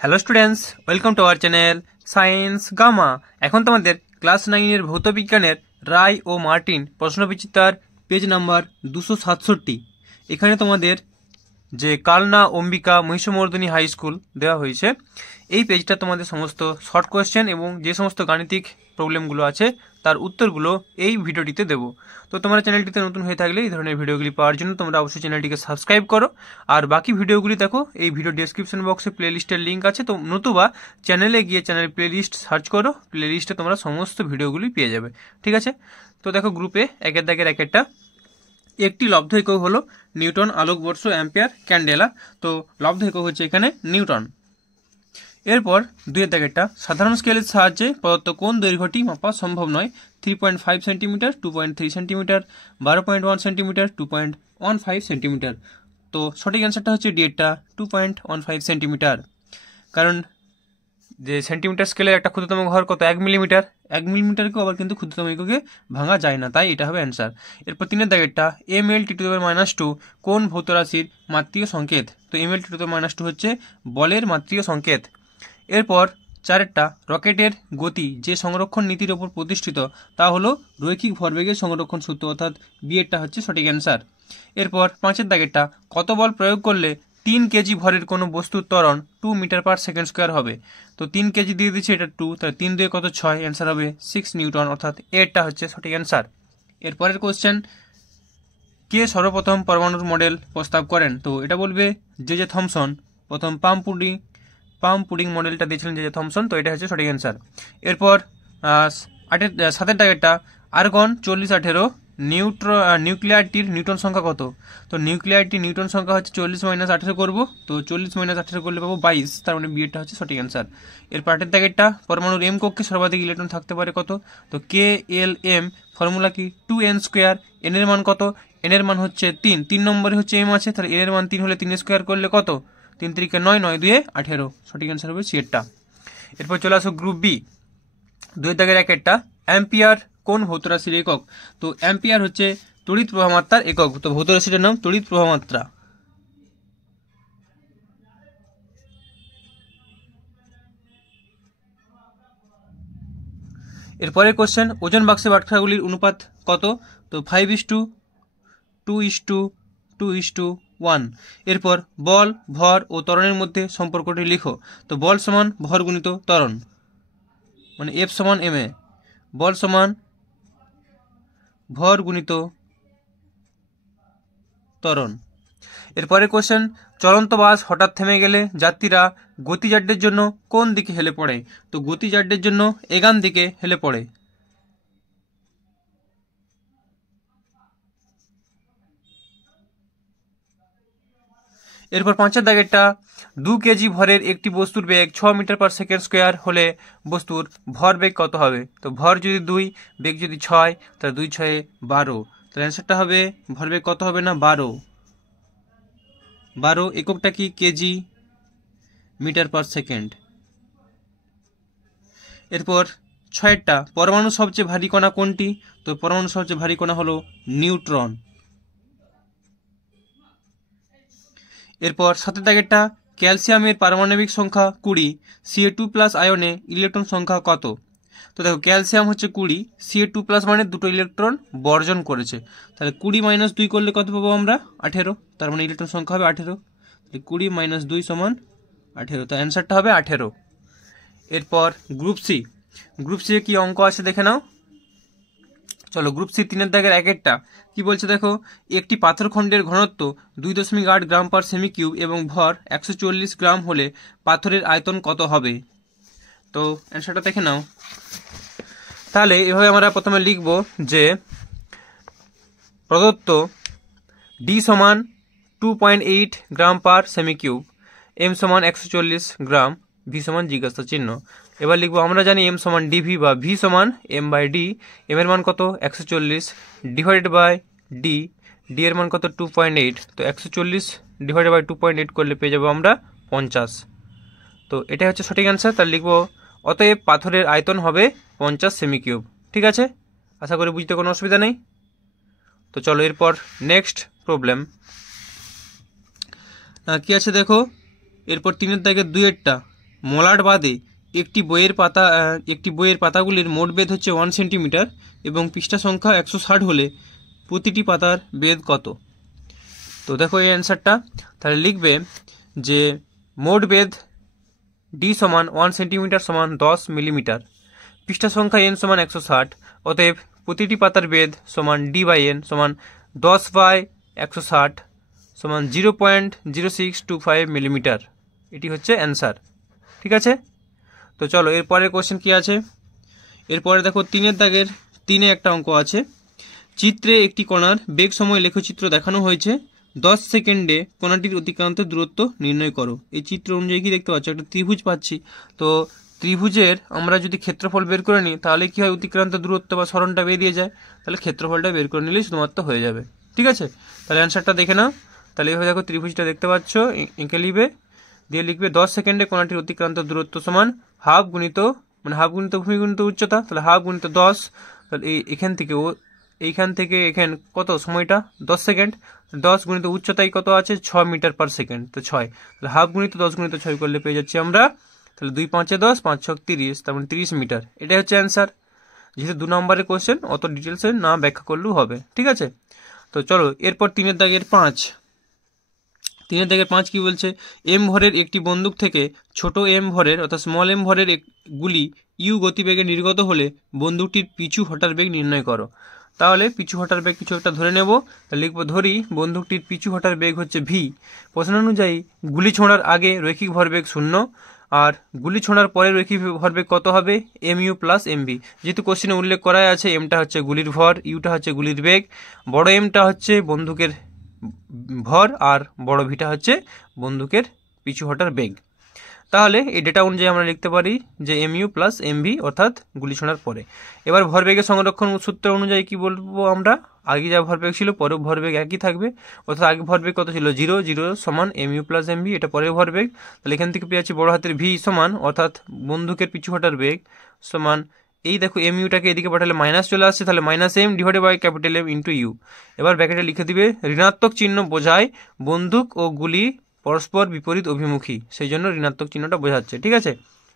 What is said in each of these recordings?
Hello students, welcome to our channel Science Gamma. এখন তোমাদের class 9-এর ভৌতবিজ্ঞানের রায় ও মার্টিন প্রশ্নবিচিত্রার পেজ নাম্বার 267। এখানে তোমাদের যে কালনা অম্বিকা মহিষমর্দিনী হাই স্কুল দেওয়া হয়েছে, এই পেজটা তোমাদের সমস্ত শর্ট কোয়েশ্চেন এবং যে সমস্ত গাণিতিক প্রবলেমগুলো আছে তার উত্তরগুলো এই ভিডিওটিতে দেবো। তো তোমরা চ্যানেলটিতে নতুন হয়ে থাকলে এই ধরনের ভিডিওগুলি পাওয়ার জন্য তোমরা অবশ্যই চ্যানেলটিকে সাবস্ক্রাইব করো। আর বাকি ভিডিওগুলি দেখো, এই ভিডিও ডেসক্রিপশন বক্সে প্লেলিস্টের লিঙ্ক আছে, তো নতুবা চ্যানেলে গিয়ে চ্যানেল প্লেলিস্ট সার্চ করো, প্লেলিস্টে তোমরা সমস্ত ভিডিওগুলি পেয়ে যাবে। ঠিক আছে, তো দেখো গ্রুপে একের দাগের একটা একটি লব্ধ একক হলো নিউটন, আলোকবর্ষ, অ্যাম্পিয়ার, ক্যান্ডেলা। তো লব্ধ একক হচ্ছে এখানে নিউটন। এরপর দুইয়ের দাগেরটা সাধারণ স্কেলের সাহায্যে প্রদত্ত কোন দৈর্ঘ্যটি মাপা সম্ভব নয়? 3.5 সেন্টিমিটার, 2.3 সেন্টিমিটার, 12.1 সেন্টিমিটার, 2.15 সেন্টিমিটার। তো সঠিক অ্যান্সারটা হচ্ছে ডিএরটা 2.15 সেন্টিমিটার। কারণ যে সেন্টিমিটার স্কেলের একটা ক্ষুদ্রতম ঘর কত? 1 মিলিমিটার। 1 মিলিমিটারকেও আবার কিন্তু ক্ষুদ্রতম এককে ভাঙা যায় না, তাই এটা হবে অ্যান্সার। এরপর তিনের দাগেরটা mL/-2 কোন ভৌত রাশির মাত্রিয় সংকেত? তো mL/-2 হচ্ছে বলের মাত্রিয় সংকেত। এরপর চারেরটা রকেটের গতি যে সংরক্ষণ নীতির ওপর প্রতিষ্ঠিত তা হলো রৈখিক ভরবেগের সংরক্ষণ সূত্র, অর্থাৎ বিয়েরটা হচ্ছে সঠিক অ্যান্সার। এরপর পাঁচের দাগেরটা কত বল প্রয়োগ করলে 3 কেজি ভরের কোনো বস্তুর ত্বরণ 2 মিটার/সেকেন্ড স্কোয়ার হবে? তো 3 কেজি দিয়ে দিচ্ছে, এটা 2, তাহলে 3 দিয়ে কত? 6, অ্যান্সার হবে 6 নিউটন, অর্থাৎ এরটা হচ্ছে সঠিক অ্যান্সার। এরপরের কোশ্চেন, কে সর্বপ্রথম পরমাণুর মডেল প্রস্তাব করেন? তো এটা বলবে জে থমসন। প্রথম পাম পুডিং মডেলটা দিয়েছিলেন জে থমসন, তো এটা হচ্ছে সঠিক অ্যান্সার। এরপর সাতের দাগেরটা আর্গন 4018 নিউক্লিয়ারটির নিউটন সংখ্যা কত? তো নিউক্লিয়ারটির নিউটন সংখ্যা হচ্ছে 40-18 করবো, তো 40-18 করলে পাবো 22, তার মানে বিয়েটা হচ্ছে সঠিক অ্যান্সার। এরপর আটের দাগেরটা পরমাণুর এম কক্ষে সর্বাধিক ইলেকট্রন থাকতে পারে কত? তো KLM ফর্মুলা কি? 2n²। এন এর মান কত? এন এর মান হচ্ছে 3 নম্বরে হচ্ছে এম আছে, তাহলে এন এর মান 3 হলে 3² করলে কত? 3 3 9, 9 2 18, সঠিক অ্যান্সার হবে সিয়েরটা। এরপর চলে আসো গ্রুপ বি, 2 দাগের একটা অ্যাম্পিয়ার কোন ভৌত রাশির একক? তো অ্যাম্পিয়ার হচ্ছে তড়িৎ প্রবাহমাত্রার একক। তো ভৌত রাশিটার নাম তড়িৎ প্রবাহমাত্রা। এরপরে কোশ্চেন, ওজন বাক্সে বাটখারাগুলির অনুপাত কত? তো 5:2:2:2:1। এরপর বল, ভর ও ত্বরণের মধ্যে সম্পর্কটি লিখো। তো বল সমান ভর গুণিত ত্বরণ, মানে F সমান ma। বল সমান ভর গুণিত ত্বরণ। এরপরে কোশ্চেন, চলন্ত বাস হঠাৎ থেমে গেলে যাত্রীরা গতিজাড্যের জন্য কোন দিকে হেলে পড়ে? তো গতিজাড্যের জন্য এগান দিকে হেলে পড়ে। এরপর পাঁচের দাগেরটা 2 কেজি ভরের একটি বস্তুর বেগ 6 মিটার/সেকেন্ড স্কোয়ার হলে বস্তুর ভর বেগ কত হবে? তো ভর যদি 2, বেগ যদি 6, তাহলে 2 6 12, তাহলে অ্যান্সারটা হবে ভরবেগ কত হবে? না 12। এককটা কি? KG metre per second. এরপর ছয়েরটা পরমাণু সবচেয়ে ভারী কণা কোনটি? তো পরমাণু সবচেয়ে ভারী কণা হলো নিউট্রন। এরপর সাতের দাগেরটা ক্যালসিয়ামের পারমাণবিক সংখ্যা 20, Ca2+ আয়নে ইলেকট্রন সংখ্যা কত? তো দেখো ক্যালসিয়াম হচ্ছে 20, Ca2+ মানে 2টো ইলেকট্রন বর্জন করেছে, তাহলে 20 - 2 করলে কত পাবো আমরা? 18, তার মানে ইলেকট্রন সংখ্যা হবে 18। তাহলে 20 - 2 = 18, তো অ্যান্সারটা হবে 18। এরপর গ্রুপ সি, কি অঙ্ক আছে দেখে নাও। চলো গ্রুপ সি 3-এর দাগের একটা কি বলছে দেখো, একটি পাথরখণ্ডের ঘনত্ব 2.8 গ্রাম/সেমি কিউব এবং ভর 140 গ্রাম হলে পাথরের আয়তন কত হবে? তো অ্যান্সারটা দেখে নাও। তাহলে এভাবে আমরা প্রথমে লিখব যে প্রদত্ত ডি সমান 2.8 গ্রাম/সেমি কিউব, এম সমান 140 গ্রাম, ভি সমান জিজ্ঞাসা চিহ্ন। এবার লিখবো, আমরা জানি এম সমান ডিভি বা ভি সমান m/d। এম এর মান কত? 140 ডিভাইডেড বাই ডি, ডি এর মান কত? 2.8। তো 140 ডিভাইডেড বাই 2.8 করলে পেয়ে যাবো আমরা 50। তো এটা হচ্ছে সঠিক অ্যান্সার। তাহলে লিখবো অতএব পাথরের আয়তন হবে 50 সেমি কিউব। ঠিক আছে, আশা করি বুঝতে কোনো অসুবিধা নেই। তো চলো এরপর নেক্সট প্রবলেম কি আছে দেখো। এরপর 3-এর দাগে 2-এরটা মলাট বাদে একটি বইয়ের পাতাগুলির মোট বেদ হচ্ছে 1 সেন্টিমিটার এবং পৃষ্ঠা সংখ্যা 160 হলে প্রতিটি পাতার বেদ কত? তো দেখো এই অ্যান্সারটা, তাহলে লিখবে যে মোট বেদ ডি সমান 1 সেন্টিমিটার সমান 10 মিলিমিটার, পৃষ্ঠা সংখ্যা n সমান 160, অতএব প্রতিটি পাতার বেদ সমান ডি বাই এন সমান 10/160 সমান 0.0625 মিলিমিটার। এটি হচ্ছে অ্যান্সার। ঠিক আছে, তো চলো এরপরের কোশ্চেন কি আছে। এরপরে দেখো 3-এর দাগের 3-এ একটা অঙ্ক আছে। চিত্রে একটি কণার বেগ সময় লেখচিত্র দেখানো হয়েছে, 10 সেকেন্ডে কণাটির অতিক্রান্ত দূরত্ব নির্ণয় করো। এই চিত্র অনুযায়ী কি দেখতে পাচ্ছ, একটা ত্রিভুজ পাচ্ছি। তো ত্রিভুজের আমরা যদি ক্ষেত্রফল বের করে নিই তাহলে কি হয়, অতিক্রান্ত দূরত্ব বা সরণটা বেরিয়ে যায়, তাহলে ক্ষেত্রফলটা বের করে নিলেই শুধুমাত্র হয়ে যাবে। ঠিক আছে, তাহলে অ্যান্সারটা দেখে নাও। তাহলে এইভাবে দেখো ত্রিভুজটা দেখতে পাচ্ছ, এঁকে লিখবে, দিয়ে লিখবে 10 সেকেন্ডে কণাটির অতিক্রান্ত দূরত্ব সমান হাফ গুণিত ভূমি গুণিত উচ্চতা, তাহলে হাফ গুণিত 10, তাহলে এইখান থেকে এখানে কত সময়টা 10 সেকেন্ড, 10 গুণিত উচ্চতায় কত আছে 6 মিটার পার সেকেন্ড, তো 6, তাহলে হাফ গুণিত 10 গুণিত 6 করলে পেয়ে যাচ্ছি আমরা, তাহলে 2 5 10, 5 6 30, তার মানে 30 মিটার। এটাই হচ্ছে অ্যান্সার। যেহেতু 2 নম্বরের কোশ্চেন, অত ডিটেলসে না ব্যাখ্যা করলেও হবে। ঠিক আছে, তো চলো এরপর 3-এর দাগের 5 কি বলছে, এম ভরের একটি বন্দুক থেকে ছোট এম ভরের অর্থাৎ স্মল এম ভরের গুলি ইউ গতিবেগে নির্গত হলে বন্দুকটির পিছু হটার বেগ নির্ণয় করো। তাহলে পিছু হটার বেগ কিছু একটা ধরে নেব, লিখবো ধরি বন্দুকটির পিছু হটার বেগ হচ্ছে ভি। প্রশ্ন অনুযায়ী গুলি ছোঁড়ার আগে রৈখিক ভরবেগ 0, আর গুলি ছোঁড়ার পরে রৈখিক ভরবেগ কত হবে, m u plus m v. যেহেতু কোশ্চেনে উল্লেখ করা আছে এমটা হচ্ছে গুলির ভর, ইউটা হচ্ছে গুলির বেগ, বড় এমটা হচ্ছে বন্দুকের ভর, আর বড় ভিটা হচ্ছে বন্দুকের পিছু হটার বেগ। তাহলে এই ডেটা অনুযায়ী আমরা লিখতে পারি যে m u plus m v অর্থাৎ গুলি ছোঁড়ার পরে। এবার ভরবেগের সংরক্ষণ সূত্র অনুযায়ী কি বলবো আমরা, আগে যা ভরবেগ ছিল পরের ভরবেগ একই থাকবে, অর্থাৎ আগে ভরবেগ কত ছিল 0 সমান m u plus m v, এটা পরের ভরবেগ। তাহলে এখান থেকে পেয়ে যাচ্ছি বড় হাতের ভি সমান অর্থাৎ বন্দুকের পিছু হটার বেগ সমান, এই দেখো এম ইউটাকে এদিকে পাঠালে মাইনাস চলে আসছে, তাহলে minus m divided by capital M into u. এবার ব্র্যাকেটে লিখে দিবে ঋণাত্মক চিহ্ন বোঝায় বন্দুক ও গুলি পরস্পর বিপরীত অভিমুখী, সেই জন্য ঋণাত্মক চিহ্নটা বোঝাচ্ছে। ঠিক আছে,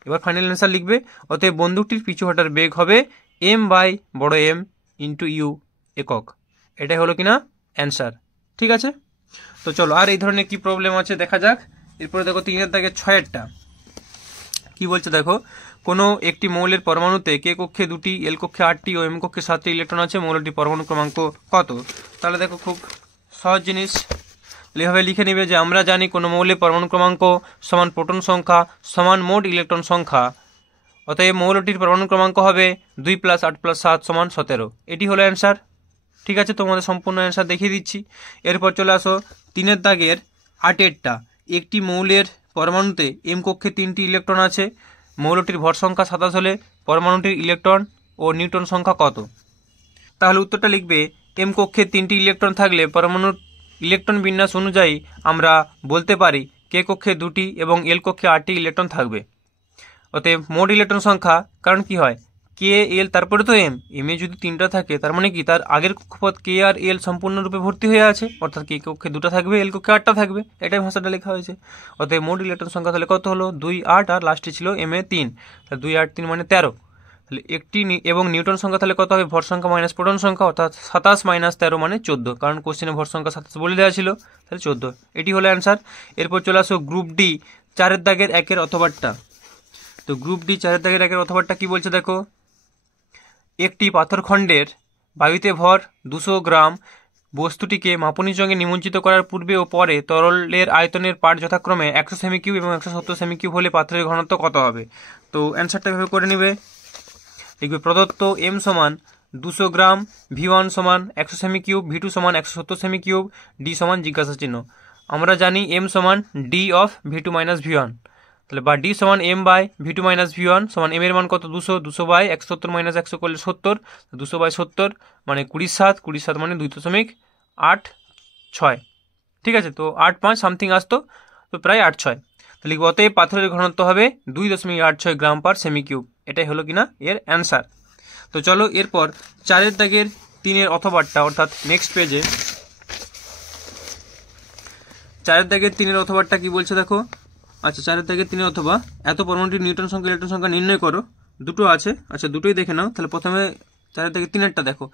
এবার ফাইনাল অ্যান্সার লিখবে, অতএব বন্দুকটির পিছু হটার বেগ হবে এম বাই বড় এম ইন্টু ইউ একক। এটাই হলো কিনা অ্যান্সার। ঠিক আছে, তো চলো আর এই ধরনের কি প্রবলেম আছে দেখা যাক। এরপরে দেখো 3-এর দাগে 6-এরটা কি বলছে, দেখো কোনো একটি মৌলের পরমাণুতে কে কক্ষে 2টি, এল কক্ষে 8টি ও এম কক্ষে 7টি ইলেকট্রন আছে, মৌলটির পরমাণু ক্রমাঙ্ক কত? তাহলে দেখো খুব সহজ জিনিস, এভাবে লিখে নিবে যে আমরা জানি কোনো মৌলের পরমাণু ক্রমাঙ্ক সমান প্রোটন সংখ্যা সমান মোট ইলেকট্রন সংখ্যা, অতএব মৌলটির পরমাণু ক্রমাঙ্ক হবে 2 + 8 + 7 সমান 17। এটি হলো অ্যান্সার। ঠিক আছে, তোমাদের সম্পূর্ণ অ্যান্সার দেখিয়ে দিচ্ছি। এরপর চলে আসো 3-এর দাগের 8-এরটা, একটি মৌলের পরমাণুতে এম কক্ষে 3টি ইলেকট্রন আছে, মৌলটির ভর সংখ্যা 27 হলে পরমাণুটির ইলেকট্রন ও নিউটন সংখ্যা কত? তাহলে উত্তরটা লিখবে এম কক্ষে 3টি ইলেকট্রন থাকলে পরমাণুর ইলেকট্রন বিন্যাস অনুযায়ী আমরা বলতে পারি কে কক্ষে 2টি এবং এল কক্ষে 8টি ইলেকট্রন থাকবে। অতএব মোট ইলেকট্রন সংখ্যা, কারণ কি হয় কে এল তারপরে তো এম, এম এ যদি 3টা থাকে তার মানে কি তার আগের কক্ষপথ কে আর এল সম্পূর্ণরূপে ভর্তি হয়ে আছে, অর্থাৎ কে কক্ষে 2টা থাকবে, এল কক্ষে 8টা থাকবে, এটাই ভাষাটা লেখা হয়েছে। অতএব মোট ইলেকট্রন সংখ্যা তাহলে কত হলো 2 8, আর লাস্টে ছিল এম এ 3, তাহলে 2 8 3 মানে 13। তাহলে একটি এবং নিউটন সংখ্যা তাহলে কত হবে, ভর সংখ্যা মাইনাস প্রোটন সংখ্যা, অর্থাৎ 27 - 13 মানে 14, কারণ কোশ্চেনে ভর সংখ্যা 27 বলে দেওয়া ছিল, তাহলে 14। এটি হলো অ্যান্সার। এরপর চলে আসো গ্রুপ ডি 4-এর দাগের 1-এর অথবাটা। তো গ্রুপ ডি 4-এর দাগের 1-এর অথবাটা কি বলছে দেখো, একটি পাথরখণ্ডের বায়ুতে ভর 200 গ্রাম বস্তুটিকে মাপনী চঙ্গে নিমজ্জিত করার পূর্বে ও পরে তরলের আয়তনের পাঠ যথাক্রমে 100 সেমি কিউব এবং 170 সেমি কিউব হলে পাথরের ঘনত্ব কত হবে? তো অ্যান্সারটা এভাবে করে নেবে, লিখবে প্রদত্ত এম সমান 200 গ্রাম, ভি1 সমান 100 সেমি কিউব, ভি2 সমান 170 সেমি কিউব, ডি সমান জিজ্ঞাসা চিহ্ন। আমরা জানি এম সমান d of v two minus v one, তাহলে বা ডি সমান m by v two minus v one সমান এম এর মান কত 200, 200 বাই 170 মাইনাস 100 করলে 70, 200 বাই 70 মানে 27 মানে 2.86। ঠিক আছে, তো 8.5 সামথিং আসতো, তো প্রায় 8.6। তো লিখবো অতএব পাথরের ঘনত্ব হবে 2.86 গ্রাম পার সেমি কিউব। এটাই হলো কিনা এর অ্যান্সার। তো চলো এরপর 4-এর দাগের 3-এর অথবাটা, অর্থাৎ নেক্সট পেজে 4-এর দাগের 3-এর অথবাটা কি বলছে দেখো, আচ্ছা 4 থেকে 3 অথবা এত পরমাণুটির নিউটন সংখ্যা ইলেকট্রন সংখ্যা নির্ণয় করো। দুটো আছে, আচ্ছা দুটোই দেখে নাও। তাহলে প্রথমে 4 থেকে 3-এরটা দেখো।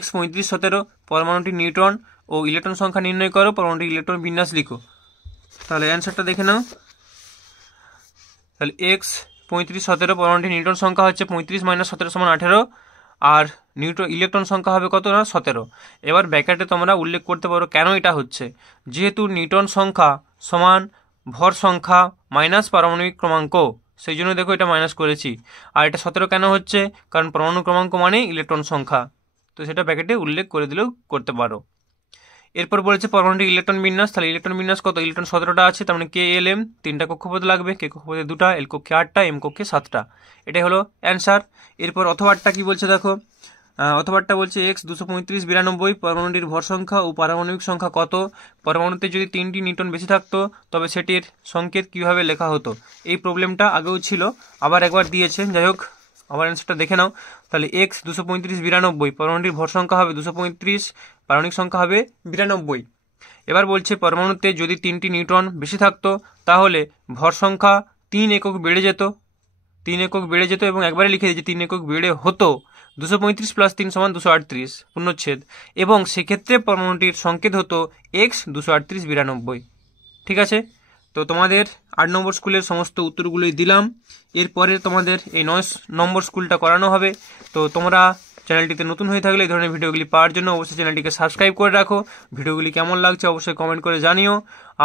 x 35 17 পরমাণুটির নিউটন ও ইলেকট্রন সংখ্যা নির্ণয় করো, পরমাণুটির ইলেকট্রন বিন্যাস লিখো। তাহলে অ্যান্সারটা দেখে নাও। তাহলে x 35 17 পরমাণুটির নিউটন সংখ্যা হচ্ছে 35 - 17 = 18, আর ইলেকট্রন সংখ্যা হবে কত না 17। এবার ব্র্যাকেটে তোমরা উল্লেখ করতে পারো কেন এটা হচ্ছে। যেহেতু নিউটন সংখ্যা সমান ভর সংখ্যা মাইনাস পারমাণবিক ক্রমাঙ্ক, সেই জন্য দেখো এটা মাইনাস করেছি। আর এটা 17 কেন হচ্ছে, কারণ পরমাণু ক্রমাঙ্ক মানে ইলেকট্রন সংখ্যা, তো সেটা ব্র্যাকেটে উল্লেখ করে দিলেও করতে পারো। এরপর বলেছে পরমাণুটির ইলেকট্রন বিন্যাস। তাহলে ইলেকট্রন বিন্যাস কত, ইলেকট্রন 17টা আছে, তার মানে কে এল এম 3টা কক্ষপথ লাগবে, কে কক্ষপথে 2টা, এল কক্ষে 8টা, এম কক্ষে 7টা। এটাই হলো অ্যান্সার। এরপর অথবাটা কি বলছে দেখো। অথবাটা বলছে x 235 92 পরমাণুটির ভর সংখ্যা ও পারমাণবিক সংখ্যা কত। পরমাণুতে যদি 3টি নিউটন বেশি থাকতো তবে সেটির সংকেত কিভাবে লেখা হতো। এই প্রবলেমটা আগেও ছিল, আবার একবার দিয়েছে। যাই হোক, আবার অ্যান্সারটা দেখে নাও। তাহলে x 235 92 পরমাণুটির ভর সংখ্যা হবে 235, পারমাণবিক সংখ্যা হবে 92। এবার বলছে পরমাণুতে যদি 3টি নিউটন বেশি থাকতো তাহলে ভর সংখ্যা 3 একক বেড়ে যেত। 3 একক বেড়ে যেত এবং একবারে লিখে দিয়েছে 3 একক বেড়ে হতো। 235 + 3 = 238 পূর্ণচ্ছেদ, এবং সেক্ষেত্রে পরমাণুটির সংকেত হতো x 238 92। ঠিক আছে, তো তোমাদের 8 নম্বর স্কুলের সমস্ত উত্তরগুলোই দিলাম। এরপরে তোমাদের এই 9 নম্বর স্কুলটা করানো হবে। তো তোমরা চ্যানেলটিতে নতুন হয়ে থাকলে এই ধরনের ভিডিওগুলি পাওয়ার জন্য অবশ্যই চ্যানেলটিকে সাবস্ক্রাইব করে রাখো। ভিডিওগুলি কেমন লাগছে অবশ্যই কমেন্ট করে জানিও,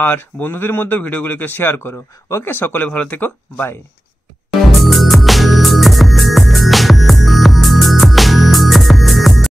আর বন্ধুদের মধ্যে ভিডিওগুলিকে শেয়ার করো। ওকে, সকলে ভালো থেকো, বাই।